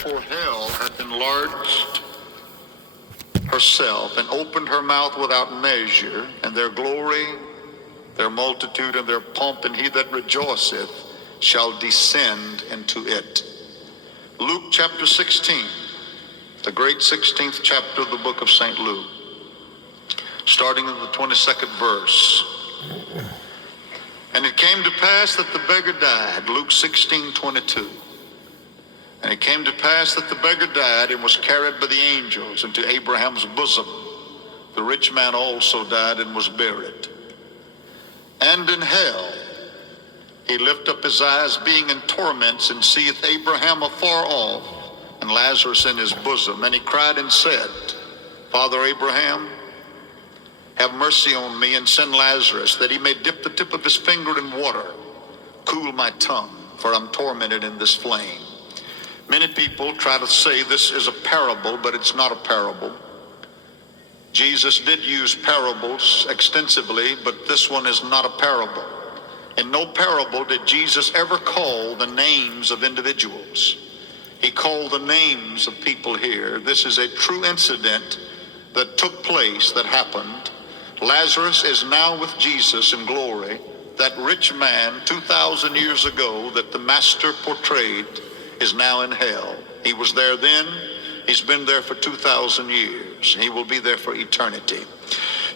therefore hell hath enlarged herself and opened her mouth without measure, and their glory, their multitude, and their pomp, and he that rejoiceth shall descend into it. Luke chapter 16, the great 16th chapter of the book of St. Luke, starting in the 22nd verse. And it came to pass that the beggar died, Luke 16:22. And it came to pass that the beggar died and was carried by the angels into Abraham's bosom. The rich man also died and was buried. And in hell he lift up his eyes, being in torments, and seeth Abraham afar off, and Lazarus in his bosom. And he cried and said, Father Abraham, have mercy on me, and send Lazarus, that he may dip the tip of his finger in water, cool my tongue, for I'm tormented in this flame. Many people try to say this is a parable, but it's not a parable. Jesus did use parables extensively, but this one is not a parable. In no parable did Jesus ever call the names of individuals. He called the names of people here. This is a true incident that took place, that happened. Lazarus is now with Jesus in glory. That rich man 2,000 years ago that the master portrayed is now in hell. He was there then. He's been there for 2,000 years. He will be there for eternity.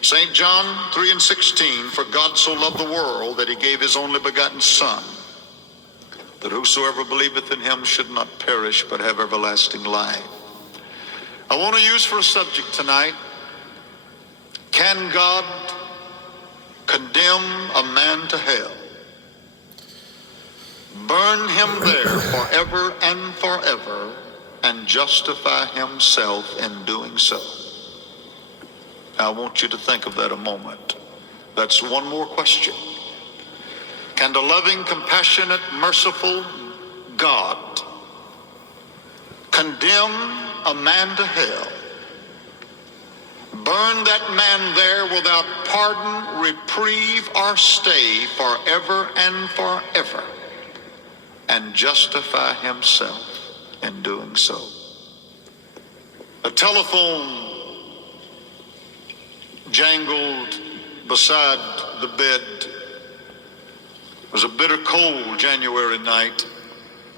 St. John 3:16, for God so loved the world that he gave his only begotten Son, that whosoever believeth in him should not perish but have everlasting life. I want to use for a subject tonight, can God condemn a man to hell? Burn him there forever and forever, and justify himself in doing so? I want you to think of that a moment. That's one more question. Can the loving, compassionate, merciful God condemn a man to hell? Burn that man there without pardon, reprieve, or stay forever and forever, and justify himself in doing so? A telephone jangled beside the bed. It was a bitter cold January night.